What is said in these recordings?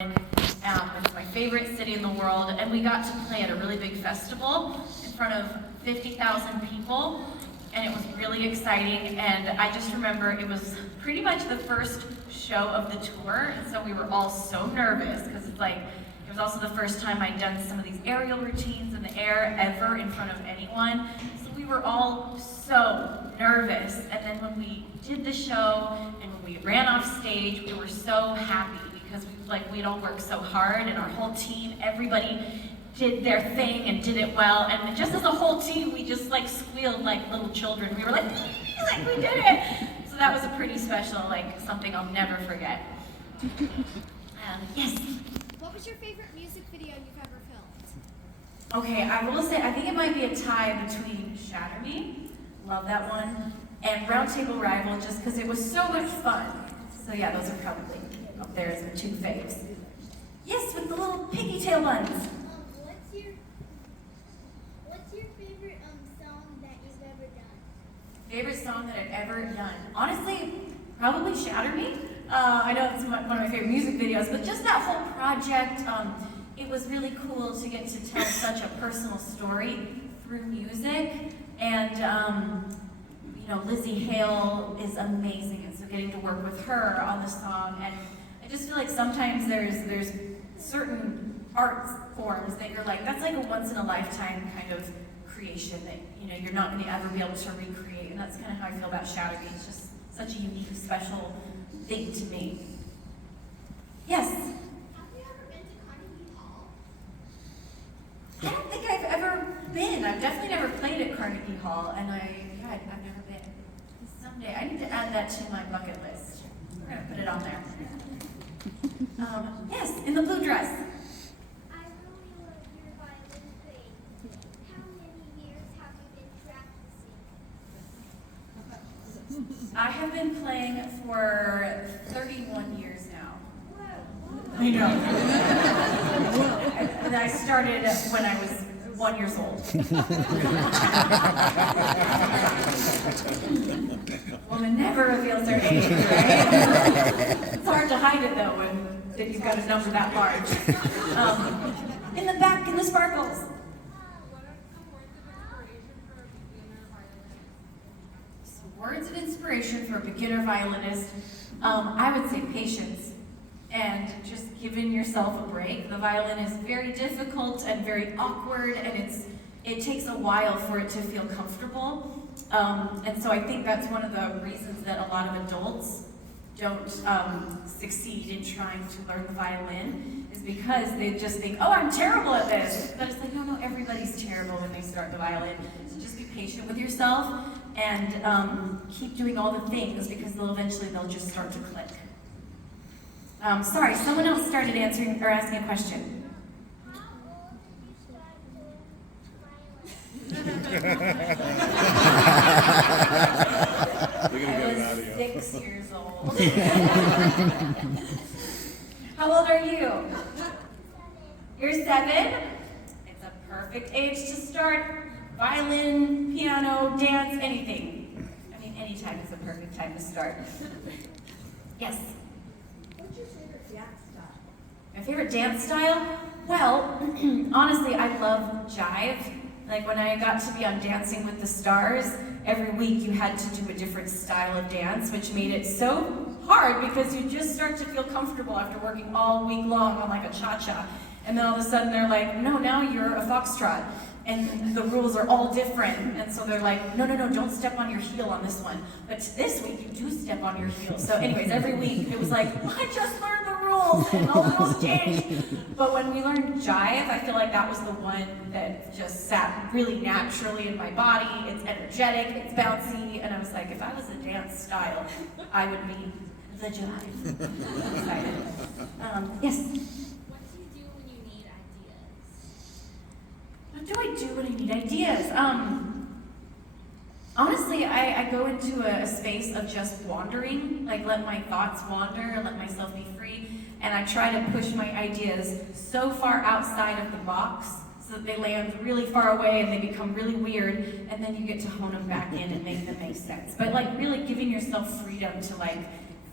It's my favorite city in the world, and we got to play at a really big festival in front of 50,000 people, and it was really exciting. And I just remember it was pretty much the first show of the tour, and so we were all so nervous because it's like it was also the first time I'd done some of these aerial routines in the air ever in front of anyone. So we were all so nervous, and then when we did the show and when we ran off stage, we were so happy because we'd all worked so hard, and our whole team, everybody did their thing and did it well, and just as a whole team, we just squealed like little children. We were like we did it. So that was a pretty special, something I'll never forget. Yes. What was your favorite music video you've ever filmed? Okay, I will say, I think it might be a tie between Shatter Me, love that one, and Round Table Rival, just because it was so much fun. So yeah, those are probably up there as the two faves. Yes, with the little piggy tail buns. What's your favorite song that you've ever done? Favorite song that I've ever done? Honestly, probably Shatter Me. I know it's one of my favorite music videos, but just that whole project, it was really cool to get to tell such a personal story through music. And Lizzie Hale is amazing, and so getting to work with her on the song, and I just feel like sometimes there's certain art forms that you're like, that's like a once in a lifetime kind of creation that you're not going to ever be able to recreate, and that's kind of how I feel about Shatter Me. It's just such a unique, special thing to me. Yes? Have you ever been to Carnegie Hall? I don't think I've ever been. I've definitely never played at Carnegie Hall, and I've never been. Someday, I need to add that to my bucket list. We're going to put it on there. Yes, in the blue dress. I really love your violin playing. How many years have you been practicing? I have been playing for 31 years now. Whoa. I know. And I started when I was 1 year old. Woman never reveals their age, right? It's hard to hide it though when you've got a number that large. In the back, in the sparkles. Words of inspiration for a beginner violinist, I would say patience and just giving yourself a break. The violin is very difficult and very awkward, and it takes a while for it to feel comfortable. And so I think that's one of the reasons that a lot of adults don't succeed in trying to learn the violin, is because they just think, oh, I'm terrible at this. But it's like, no, everybody's terrible when they start the violin. So just be patient with yourself and keep doing all the things, because eventually they'll just start to click. Sorry, someone else started answering or asking a question. How old did you start I was 6 years old. How old are you? You're 7? It's a perfect age to start. Violin, piano, dance, anything. I mean, any time is a perfect time to start. Yes? What's your favorite dance style? My favorite dance style? Well, honestly, I love jive. Like when I got to be on Dancing with the Stars, every week you had to do a different style of dance, which made it so hard because you just start to feel comfortable after working all week long on a cha-cha. And then all of a sudden they're like, no, now you're a foxtrot. And the rules are all different. And so they're like, no, don't step on your heel on this one. But this week you do step on your heel. So anyways, every week it was like, I just learned the rules and all the rules changed. But when we learned jive, I feel like that was the one that just sat really naturally in my body. It's energetic, it's bouncy. And I was like, if I was a dance style, I would be the jive. I'm excited. Yes? What do I do when I need ideas? Honestly, I go into a space of just wandering, let my thoughts wander, let myself be free, and I try to push my ideas so far outside of the box so that they land really far away and they become really weird, and then you get to hone them back in and make them make sense. But really giving yourself freedom to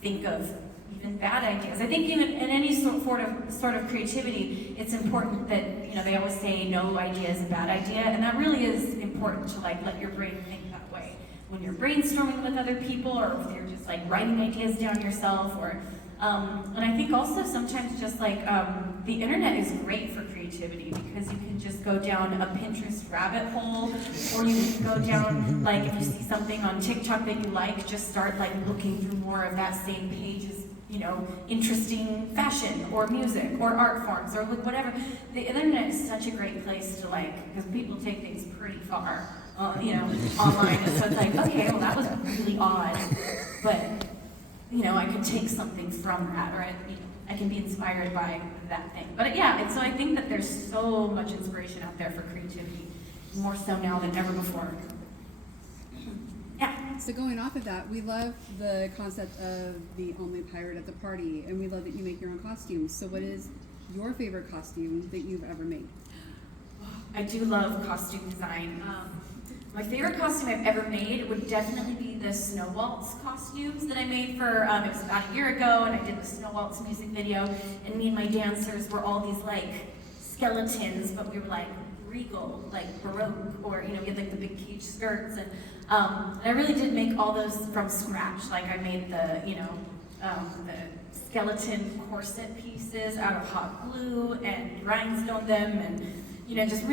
think of even bad ideas. I think even in any sort of creativity, it's important that, they always say no idea is a bad idea, and that really is important to like let your brain think that way. When you're brainstorming with other people, or if you're just like writing ideas down yourself, or and I think also sometimes just like the internet is great for creativity because you can just go down a Pinterest rabbit hole, or you can go down, like if you see something on TikTok that you like, just start like looking through more of that same page's, interesting fashion or music or art forms or whatever. The internet is such a great place to like, because people take things pretty far, online. And so it's like, okay, well that was really odd, but I could take something from that, or I can be inspired by that thing. But yeah, so I think that there's so much inspiration out there for creativity, more so now than ever before. Yeah. So going off of that, we love the concept of the only pirate at the party, and we love that you make your own costumes. So what is your favorite costume that you've ever made? I do love costume design. My favorite costume I've ever made would definitely be the Snow Waltz costumes that I made for, it was about a year ago, and I did the Snow Waltz music video, and me and my dancers were all these like skeletons, but we were like regal, like Baroque, or we had like the big cage skirts, and I really did make all those from scratch. Like I made the, the skeleton corset pieces out of hot glue and rhinestoned them, and just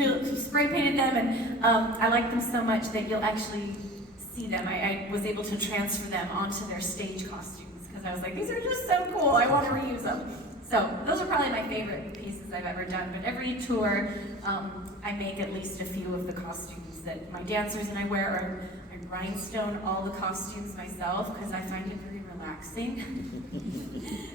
spray painted them, and I like them so much that you'll actually see them. I was able to transfer them onto their stage costumes because I was like, these are just so cool, I want to reuse them. So those are probably my favorite pieces I've ever done, but every tour I make at least a few of the costumes that my dancers and I wear, or I rhinestone all the costumes myself because I find it very relaxing.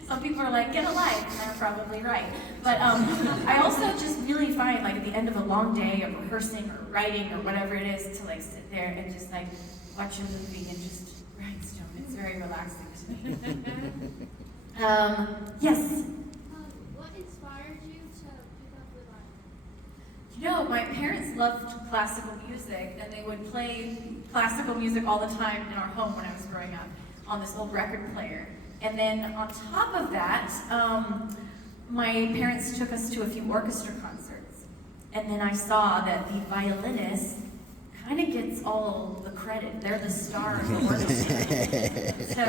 Some people are like, get a life, and they're probably right. But I also just really find, like, at the end of a long day of rehearsing or writing or whatever it is, to like sit there and just like watch a movie and just rhinestone. It's very relaxing to me. Yes? What inspired you to pick up the violin? My parents loved classical music, and they would play classical music all the time in our home when I was growing up on this old record player. And then on top of that, my parents took us to a few orchestra concerts. And then I saw that the violinist kind of gets all the credit. They're the star of the orchestra. So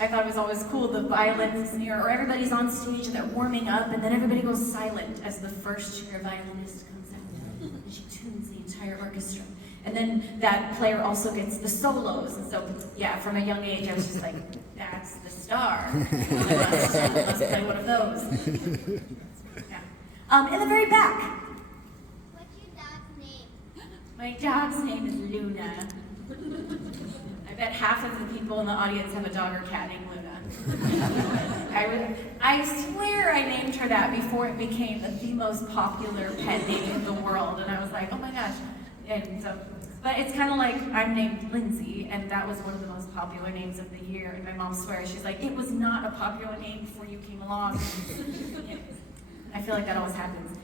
I thought it was always cool, the violins, or everybody's on stage and they're warming up, and then everybody goes silent as the first chair violinist comes out. And she tunes the entire orchestra. And then that player also gets the solos. And so, yeah, from a young age, I was just like, that's the star. I must play one of those. Yeah. In the very back. What's your dad's name? My dog's name is Luna. I bet half of the people in the audience have a dog or cat named Luna. I swear I named her that before it became the most popular pet name in the world. And I was like, oh my gosh. And so, but it's kind of like I'm named Lindsey, and that was one of the most popular names of the year. And my mom swears, she's like, it was not a popular name before you came along. I feel like that always happens.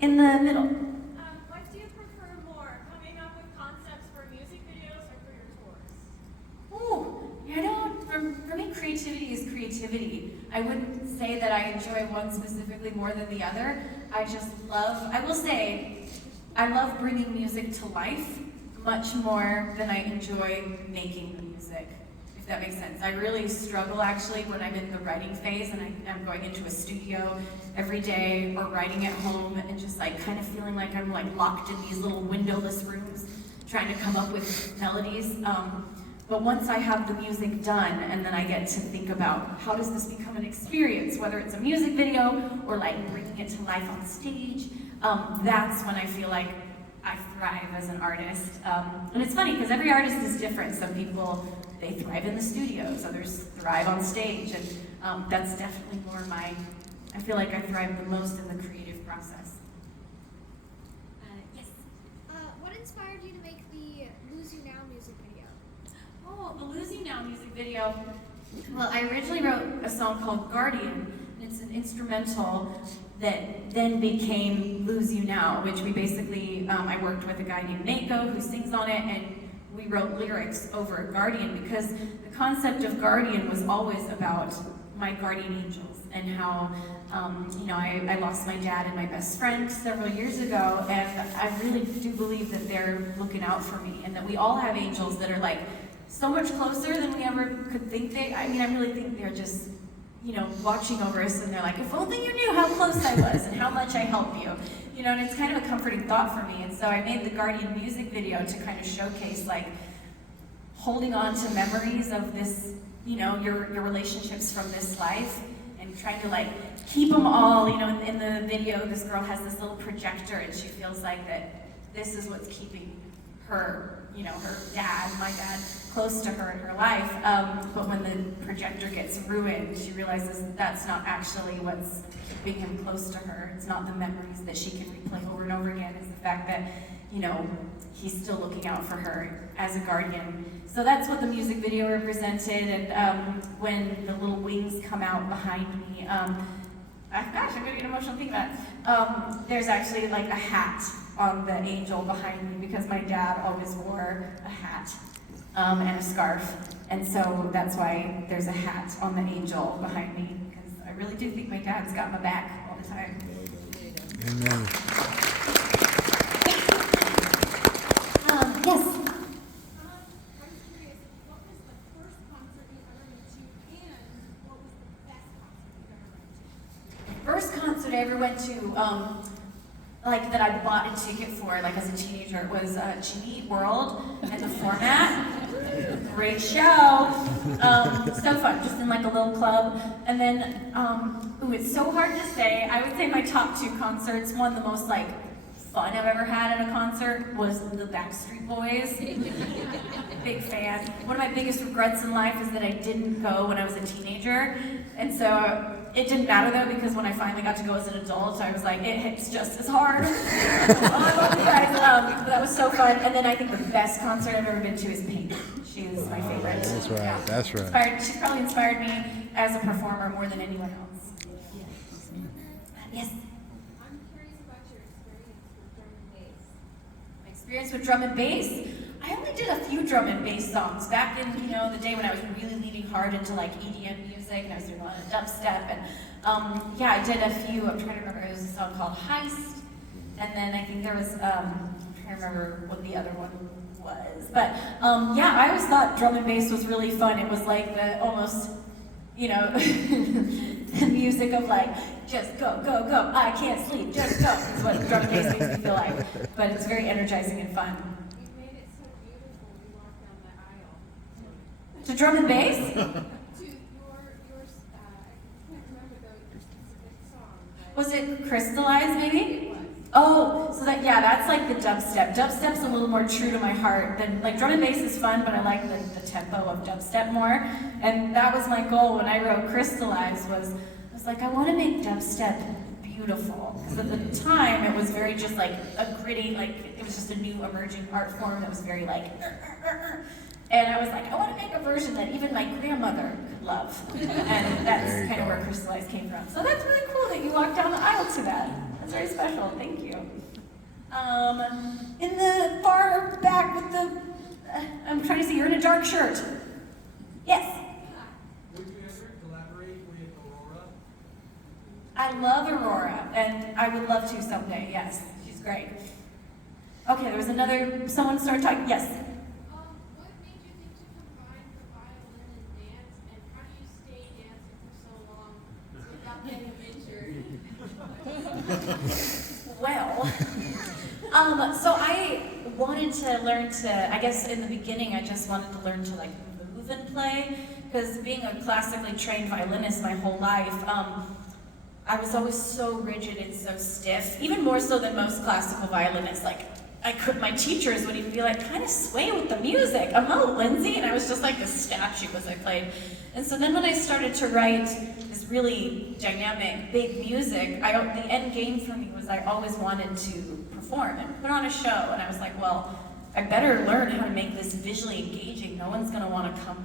In the middle. What do you prefer more, coming up with concepts for music videos or for your tours? Ooh, for me, creativity is creativity. I wouldn't say that I enjoy one specifically more than the other. I will say, I love bringing music to life much more than I enjoy making the music, if that makes sense. I really struggle actually when I'm in the writing phase and I'm going into a studio every day or writing at home and just like kind of feeling like I'm like locked in these little windowless rooms trying to come up with melodies. But once I have the music done and then I get to think about how does this become an experience, whether it's a music video or like bringing it to life on stage, that's when I feel like I thrive as an artist. And it's funny because every artist is different. Some people, they thrive in the studios, others thrive on stage, and that's definitely more I feel like I thrive the most in the creative process. Yes? What inspired you to make the Lose You Now music video? Oh, the Lose You Now music video. Well, I originally wrote a song called Guardian. It's an instrumental that then became Lose You Now, which we basically, I worked with a guy named Mako who sings on it, and we wrote lyrics over Guardian because the concept of Guardian was always about my guardian angels and how, I lost my dad and my best friend several years ago, and I really do believe that they're looking out for me, and that we all have angels that are like so much closer than we ever could think I really think they're just, watching over us, and they're like, if only you knew how close I was and how much I help you. And it's kind of a comforting thought for me. And so I made the Guardian music video to kind of showcase like holding on to memories of this, your relationships from this life, and trying to like keep them all, in the video, this girl has this little projector, and she feels like that this is what's keeping her, her dad, my dad, close to her in her life. But when the projector gets ruined, she realizes that's not actually what's keeping him close to her. It's not the memories that she can replay over and over again. It's the fact that, he's still looking out for her as a guardian. So that's what the music video represented. And when the little wings come out behind me, I'm gonna get emotional thinking about it. There's actually like a hat on the angel behind me, because my dad always wore a hat and a scarf, and so that's why there's a hat on the angel behind me, because I really do think my dad's got my back all the time. Amen. Yes. I was curious, what was the first concert you ever went to, and what was the best concert you ever went to? First concert I ever went to, like that I bought a ticket for, like as a teenager, was Jimmy Eat World at the Format. Great show. So fun, just in like a little club. And then, it's so hard to say. I would say my top two concerts, one of the most like fun I've ever had at a concert was the Backstreet Boys. Big fan. One of my biggest regrets in life is that I didn't go when I was a teenager. And so it didn't matter though, because when I finally got to go as an adult, I was like, it hits just as hard. I love you guys. That was so fun. And then I think the best concert I've ever been to is Pink. She's my favorite. That's right. Yeah. That's right. She's probably inspired me as a performer more than anyone else. Yes. I'm curious about your experience My experience with with drum and bass. drum and bass. I only did a few drum and bass songs back in, the day when I was really leaning hard into like EDM music, and I was doing a lot of dubstep, and I did a few. I'm trying to remember. There was a song called Heist, and then I think there was I'm trying to remember what the other one was. But I always thought drum and bass was really fun. It was like the almost, the music of like, just go, go, go, I can't sleep, just go, is what drum and bass makes me feel like. But it's very energizing and fun. You made it so beautiful we walked down the aisle. To drum and bass? To your I can't remember your specific song. But Was it Crystallized maybe? it was. Oh, so that's like the dubstep. Dubstep's a little more true to my heart than, like, drum and bass is fun, but I like the tempo of dubstep more. And that was my goal when I wrote Crystallized, I was like, I want to make dubstep beautiful. Because at the time, it was very just like a gritty, like, it was just a new emerging art form that was very like, And I was like, I want to make a version that even my grandmother could love. And that's There you kind of go. where Crystallized came from. So that's really cool that you walked down the aisle to that. That's very special, thank you. In the far back with the, I'm trying to see, you're in a dark shirt. Yes, Would you ever collaborate with Aurora? I love Aurora, and I would love to someday, yes, she's great. Okay, there was someone started talking, yes. What made you think to combine the violin and dance, and how do you stay dancing for so long without getting injured? Well, so I wanted to learn to, I guess in the beginning I just wanted to learn to like move and play, because being a classically trained violinist my whole life, I was always so rigid and so stiff, even more so than most classical violinists. Like, my teachers would even be like, kind of sway with the music. Lindsey, and I was just like this statue as I played. And so then when I started to write this really dynamic, big music, the end game for me was I always wanted to perform and put on a show. And I was like, well, I better learn how to make this visually engaging. No one's gonna wanna come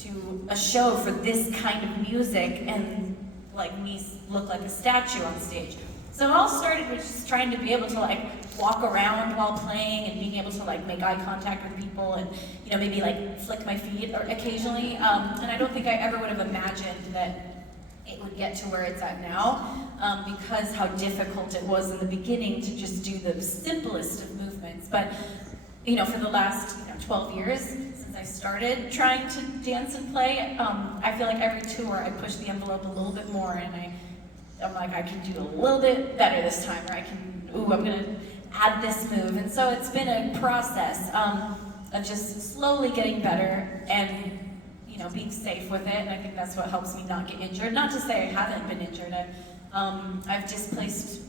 to a show for this kind of music and like me look like a statue on stage. So it all started with just trying to be able to like walk around while playing and being able to like make eye contact with people and maybe like flick my feet or occasionally. And I don't think I ever would have imagined that it would get to where it's at now, because how difficult it was in the beginning to just do the simplest of movements. But for the last 12 years since I started trying to dance and play, I feel like every tour I push the envelope a little bit more, and I'm like, I can do a little bit better this time, or I'm gonna add this move. And so it's been a process of just slowly getting better and being safe with it. And I think that's what helps me not get injured. Not to say I haven't been injured. I've displaced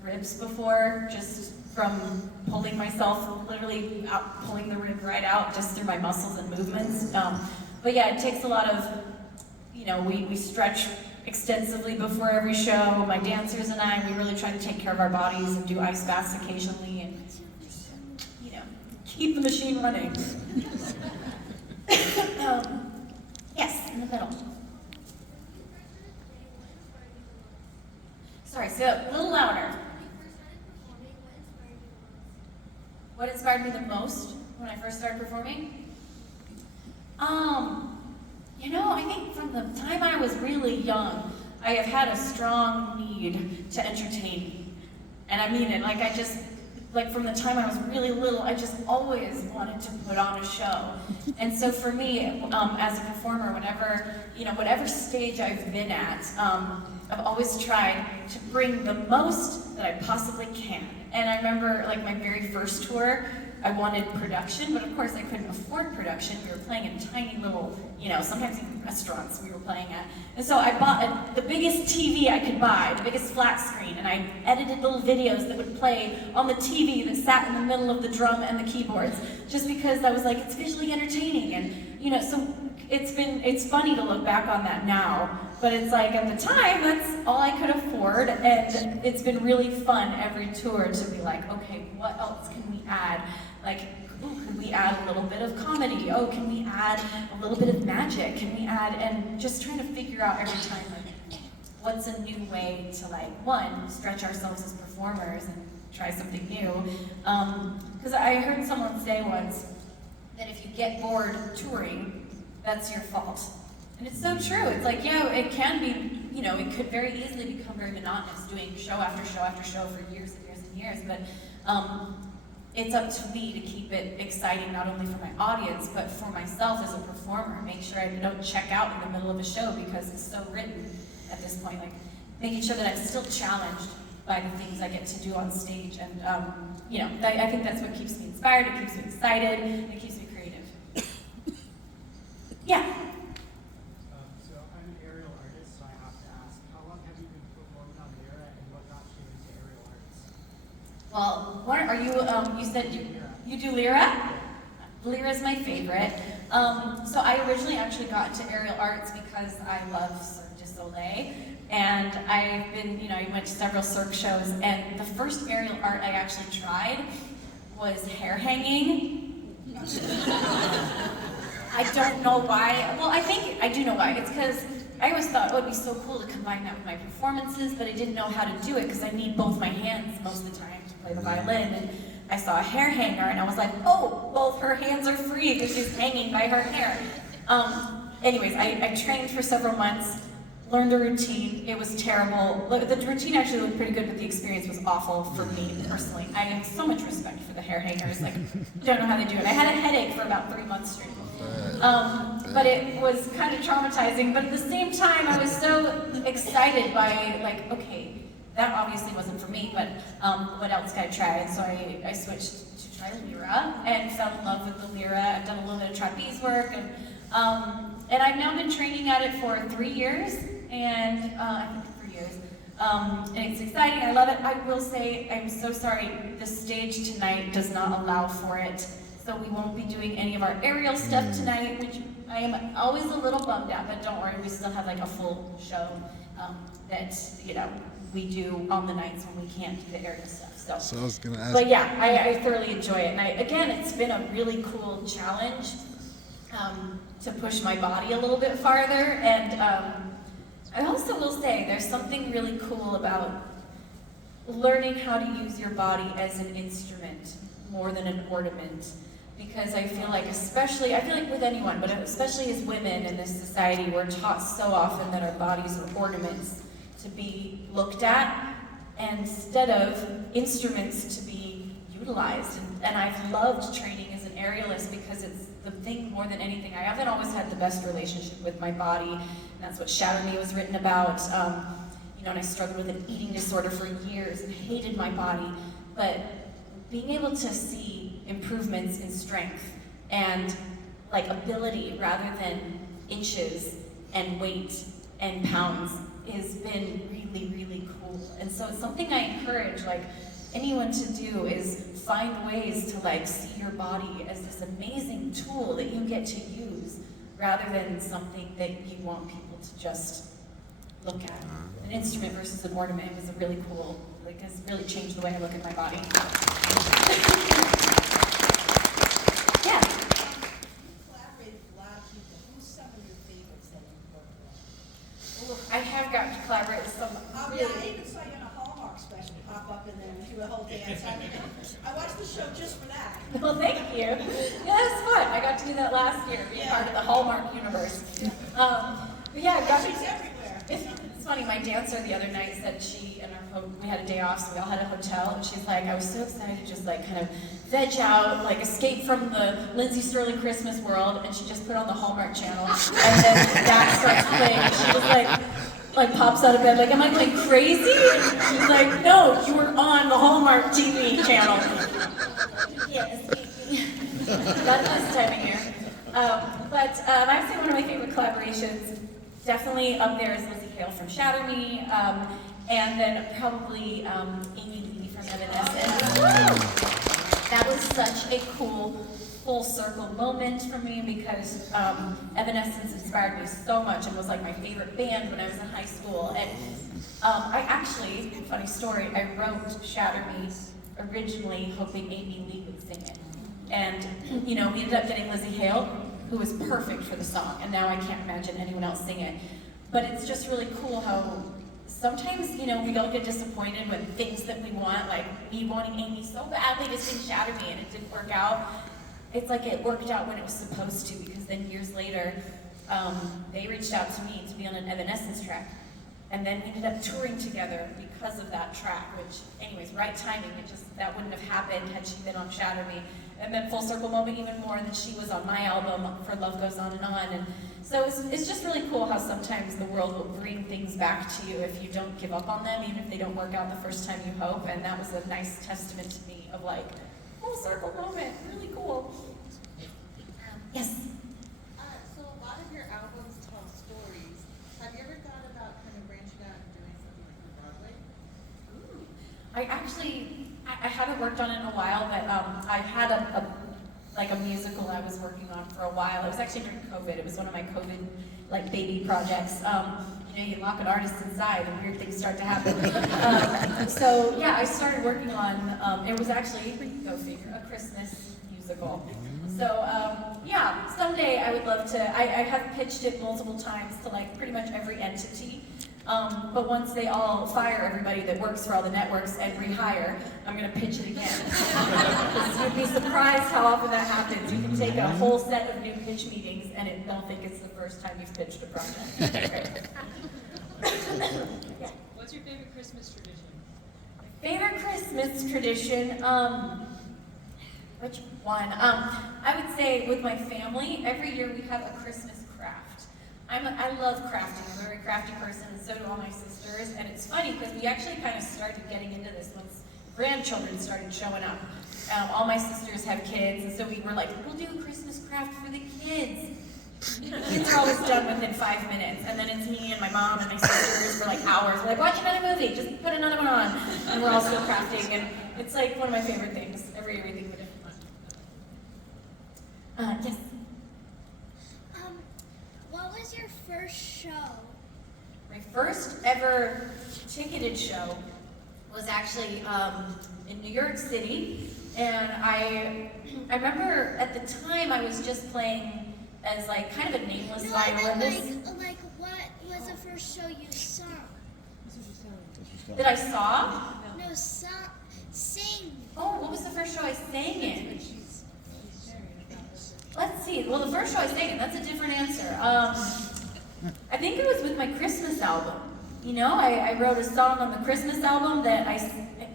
ribs before, just from pulling myself, literally pulling the rib right out just through my muscles and movements. But yeah, it takes a lot of, we stretch extensively before every show. My dancers and I, we really try to take care of our bodies and do ice baths occasionally and just, keep the machine running. Yes, in the middle. Sorry, say it a little louder. What inspired me the most when I first started performing? I think from the time I was really young, I have had a strong need to entertain. And I mean it, from the time I was really little, I just always wanted to put on a show. And so for me, as a performer, whatever stage I've been at, I've always tried to bring the most that I possibly can. And I remember, my very first tour, I wanted production, but of course I couldn't afford production. We were playing in tiny little, sometimes even restaurants we were playing at. And so I bought the biggest TV I could buy, the biggest flat screen, and I edited little videos that would play on the TV that sat in the middle of the drum and the keyboards, just because I was like, it's visually entertaining. And, so it's funny to look back on that now, but it's like at the time, that's all I could afford, and it's been really fun every tour to be like, okay, what else can we add? Could we add a little bit of comedy? Oh, can we add a little bit of magic? Can we add, and just trying to figure out every time, what's a new way to, one, stretch ourselves as performers and try something new. Because I heard someone say once that if you get bored touring, that's your fault. And it's so true. It's like, it can be, it could very easily become very monotonous doing show after show after show for years and years and years, but it's up to me to keep it exciting, not only for my audience, but for myself as a performer. Make sure I don't check out in the middle of a show because it's so written at this point. Making sure that I'm still challenged by the things I get to do on stage. And, I think that's what keeps me inspired, it keeps me excited, it keeps me creative. Yeah? So I'm an aerial artist, so I have to ask, how long have you been performing on Lyra, and what got you into aerial arts? Well, what are you, you said you do Lyra? Lyra is my favorite. So I originally actually got into aerial arts because I love Cirque du Soleil. And I've been, I went to several Cirque shows, and the first aerial art I actually tried was hair hanging. I don't know why. Well, I think I do know why. It's because I always thought it would be so cool to combine that with my performances, but I didn't know how to do it because I need both my hands most of the time to play the violin. And I saw a hair hanger, and I was like, oh, both her hands are free because she's hanging by her hair. Anyways, I trained for several months, learned a routine. It was terrible. The routine actually looked pretty good, but the experience was awful for me personally. I have so much respect for the hair hangers. Don't know how they do it. I had a headache for about 3 months straight. But it was kind of traumatizing. But at the same time, I was so excited by okay, that obviously wasn't for me, but what else could I try? And so I switched to try Lyra and fell in love with the Lyra. I've done a little bit of trapeze work, and I've now been training at it for 3 years, and I think 3 years. And it's exciting, I love it. I will say, I'm so sorry, the stage tonight does not allow for it. So we won't be doing any of our aerial stuff tonight, which I am always a little bummed at, but don't worry, we still have a full show that, we do on the nights when we can't do the aerial stuff. So I was gonna ask. But yeah, I thoroughly enjoy it. And again, it's been a really cool challenge to push my body a little bit farther. And I also will say there's something really cool about learning how to use your body as an instrument more than an ornament. because I feel like with anyone, but especially as women in this society, we're taught so often that our bodies are ornaments to be looked at instead of instruments to be utilized. And I've loved training as an aerialist because it's the thing more than anything. I haven't always had the best relationship with my body, and that's what Shatter Me was written about. And I struggled with an eating disorder for years and hated my body, but being able to see improvements in strength and like ability rather than inches and weight and pounds has been really, really cool. And so it's something I encourage like anyone to do is find ways to like see your body as this amazing tool that you get to use rather than something that you want people to just look at. An instrument versus an ornament was a really cool, like has really changed the way I look at my body. Yeah. Collaborated with a lot of people. Who's some of your favorites that you've worked with? Well, I have gotten to collaborate with some Yeah, really. I even saw you in a Hallmark special pop up and then do a whole dance. I watched the show just for that. Well, thank you. Yeah, that was fun. I got to do that last year, being part of the Hallmark universe. But yeah, I got She's everywhere. It's funny, my dancer the other night said she and we had a day off, so we all had a hotel, and she's like, I was so excited to just like kind of veg out, like escape from the Lindsey Stirling Christmas world, and she just put on the Hallmark channel, and then that starts playing, and she was like pops out of bed, like, am I going crazy? And she's like, no, you were on the Hallmark TV channel. Yes, not this time of year. But I would say one of my favorite collaborations, definitely up there is Lindsey Hale from Shatter Me, and then probably Amy Lee from Evanescence. That was such a cool full circle moment for me because Evanescence inspired me so much and was like my favorite band when I was in high school. And I actually, funny story, I wrote Shatter Me originally hoping Amy Lee would sing it. And we ended up getting Lindsey Hale, who was perfect for the song, and now I can't imagine anyone else sing it. But it's just really cool how sometimes, we don't get disappointed when things that we want, like me wanting Amy so badly to sing Shatter Me and it didn't work out. It's like it worked out when it was supposed to, because then years later, they reached out to me to be on an Evanescence track. And then we ended up touring together because of that track, which, anyways, right timing, that wouldn't have happened had she been on Shatter Me. And then full circle moment even more than she was on my album, For Love Goes On and On. And so it's just really cool how sometimes the world will bring things back to you if you don't give up on them, even if they don't work out the first time you hope. And that was a nice testament to me of like, full circle moment, really cool. Yes? So a lot of your albums tell stories. Have you ever thought about kind of branching out and doing something like for Broadway? I haven't worked on it in a while, but I had a musical I was working on for a while. It was actually during COVID. It was one of my COVID baby projects. You lock an artist inside and weird things start to happen. So yeah, I started working on, it was actually, go figure, a Christmas musical. So yeah, someday I would love to, I have pitched it multiple times to pretty much every entity. But once they all fire everybody that works for all the networks and rehire, I'm going to pitch it again. You'd be surprised how often that happens. You can take a whole set of new pitch meetings and they'll think it's the first time you've pitched a project. Yeah. What's your favorite Christmas tradition? Favorite Christmas tradition? Which one? I would say with my family, every year we have a Christmas craft. I love crafting. I'm a very crafty person, and so do all my sisters. And it's funny because we actually kind of started getting into this once grandchildren started showing up. All my sisters have kids, and so we were like, we'll do a Christmas craft for the kids. Kids are always done within 5 minutes, and then it's me and my mom and my sisters for hours. We're like, watch another movie, just put another one on. And we're all still crafting, and it's one of my favorite things. Every year we think of a different one. Yes? What was your first show? My first ever ticketed show was actually in New York City, and I remember at the time I was just playing as kind of a nameless violinist. Like what was the first show you saw? That I saw? No, sing. Oh, what was the first show I sang in? see. Well, the first show I sang in, that's a different answer. I think it was with my Christmas album. You know, I wrote a song on the Christmas album that I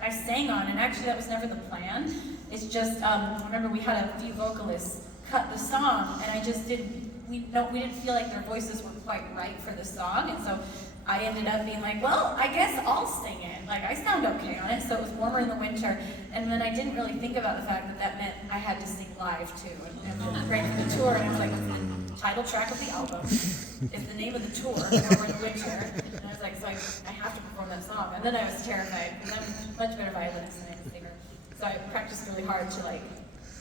sang on, and actually that was never the plan. It's just, I remember we had a few vocalists cut the song, and I just we didn't feel like their voices were quite right for the song, and so I ended up being like, well, I guess I'll sing it. Like, I sound okay on it, so it was warmer in the winter, and then I didn't really think about the fact that that meant I had to sing live too, and then right for the tour, and I was like, the title track of the album is the name of the tour, Warmer in the Winter, and I was like, so I have to perform that song, and then I was terrified, because I'm a much better violinist than I'm a singer, so I practiced really hard to like,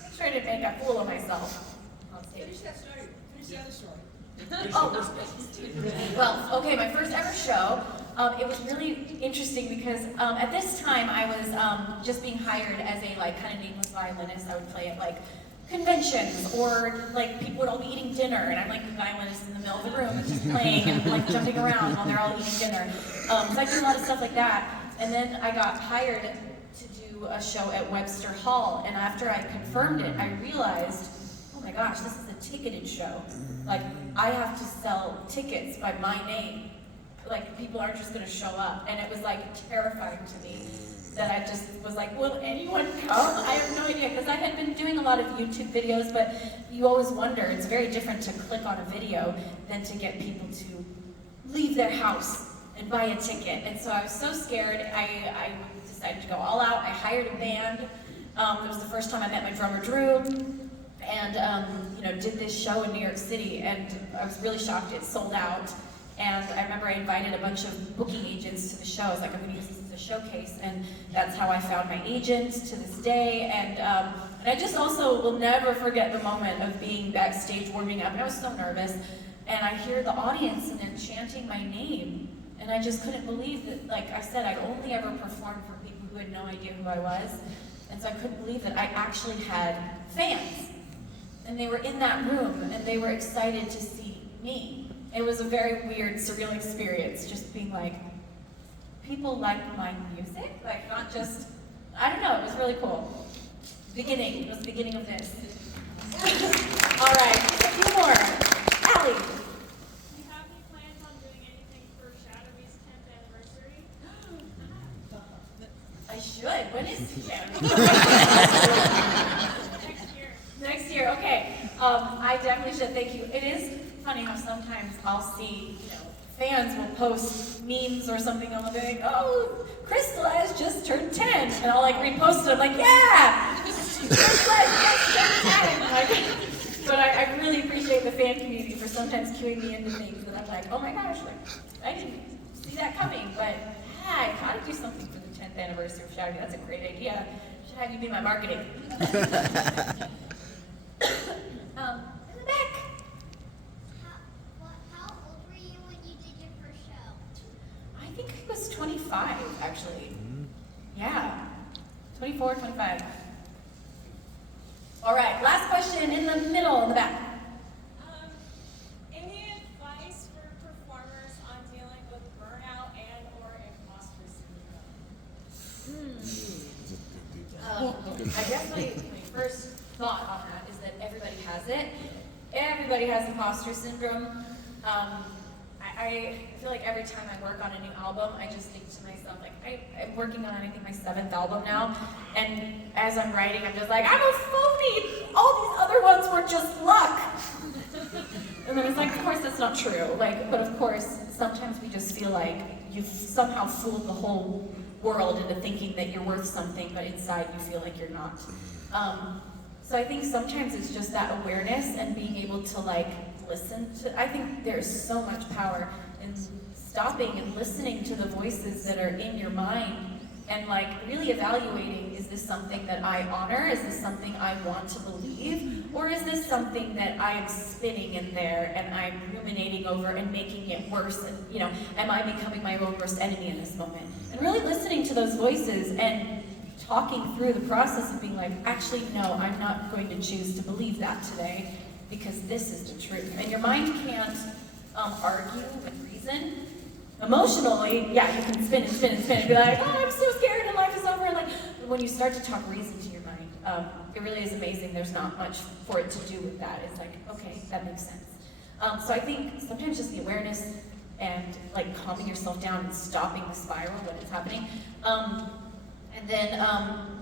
make sure I didn't make a fool of myself on stage. Finish that story. Finish the other story. Oh, well, okay, my first ever show, it was really interesting because at this time I was just being hired as a like kind of nameless violinist. I would play at like conventions or like people would all be eating dinner and I'm like the violinist in the middle of the room just playing and like jumping around while they're all eating dinner. So I did a lot of stuff like that. And then I got hired to do a show at Webster Hall, and after I confirmed it, I realized, oh my gosh, this is a ticketed show. Like, I have to sell tickets by my name. Like, people aren't just gonna show up. And it was like terrifying to me that I just was like, will anyone come? I have no idea, because I had been doing a lot of YouTube videos, but you always wonder, it's very different to click on a video than to get people to leave their house and buy a ticket. And so I was so scared, I decided to go all out. I hired a band. It was the first time I met my drummer, Drew. And did this show in New York City, and I was really shocked it sold out. And I remember I invited a bunch of booking agents to the show. I was like, I'm gonna use this as a showcase, and that's how I found my agent to this day. And I just also will never forget the moment of being backstage warming up, and I was so nervous. And I hear the audience, and they're chanting my name, and I just couldn't believe that, like I said, I'd only ever performed for people who had no idea who I was. And so I couldn't believe that I actually had fans. And they were in that room, and they were excited to see me. It was a very weird, surreal experience, just being like, people like my music? Like, not just, I don't know, it was really cool. Beginning, it was the beginning of this. All right, a few more. Allie. Do you have any plans on doing anything for Shadowby's 10th anniversary? I should. When is Shadow? Next year. Next year, okay. I definitely should. Thank you. It is funny how sometimes I'll see, fans will post memes or something on the thing. Oh, Crystal has just turned 10, and I'll like repost it. I'm like, yeah, Crystal has just turned 10. Like, but I really appreciate the fan community for sometimes cueing me into things that I'm like, oh my gosh, like I didn't see that coming, but I gotta do something for the 10th anniversary of Shadowby. That's a great idea. Should have you be my marketing. In the back. How old were you when you did your first show? I think I was 25, actually. Yeah, 24, 25. All right, last question in the middle, in the back. Any advice for performers on dealing with burnout and or imposter syndrome? I guess my first thought on that is that everybody has it. Everybody has imposter syndrome. I feel like every time I work on a new album, I just think to myself, like, I'm working on, I think, my 7th album now, and as I'm writing, I'm just like, I'm a phony! All these other ones were just luck! And then it's like, of course that's not true. Like, but of course, sometimes we just feel like you've somehow fooled the whole world into thinking that you're worth something, but inside you feel like you're not. So I think sometimes it's just that awareness and being able to like listen to, I think there's so much power in stopping and listening to the voices that are in your mind and like really evaluating, is this something that I honor? Is this something I want to believe? Or is this something that I am spinning in there and I'm ruminating over and making it worse? And am I becoming my own worst enemy in this moment? And really listening to those voices and talking through the process of being like, actually, no, I'm not going to choose to believe that today because this is the truth. And your mind can't argue with reason. Emotionally, yeah, you can spin and spin and spin and be like, oh, I'm so scared and life is over. And like, when you start to talk reason to your mind, It really is amazing. There's not much for it to do with that. It's like, okay, that makes sense. So I think sometimes just the awareness and like calming yourself down and stopping the spiral when it's happening. And then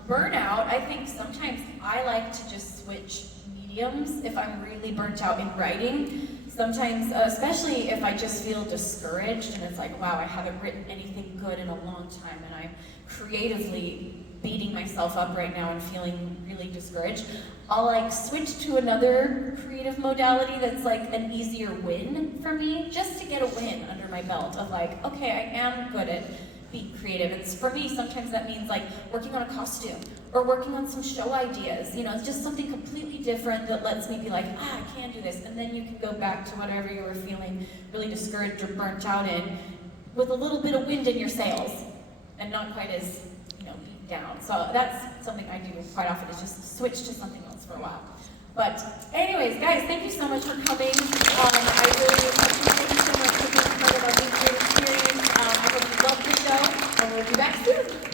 burnout, I think sometimes I like to just switch mediums if I'm really burnt out in writing. Sometimes, especially if I just feel discouraged and it's like, wow, I haven't written anything good in a long time and I'm creatively beating myself up right now and feeling really discouraged, I'll like switch to another creative modality that's like an easier win for me, just to get a win under my belt of like, okay, I am good at being creative. It's for me, sometimes that means like working on a costume or working on some show ideas. You know, it's just something completely different that lets me be like, I can do this. And then you can go back to whatever you were feeling really discouraged or burnt out in with a little bit of wind in your sails and not quite as, beat down. So that's something I do quite often, is just switch to something else for a while. But anyways, guys, thank you so much for coming. I really appreciate you so much for being part of our Being Creative experience. I hope you loved the show, and we'll be back soon.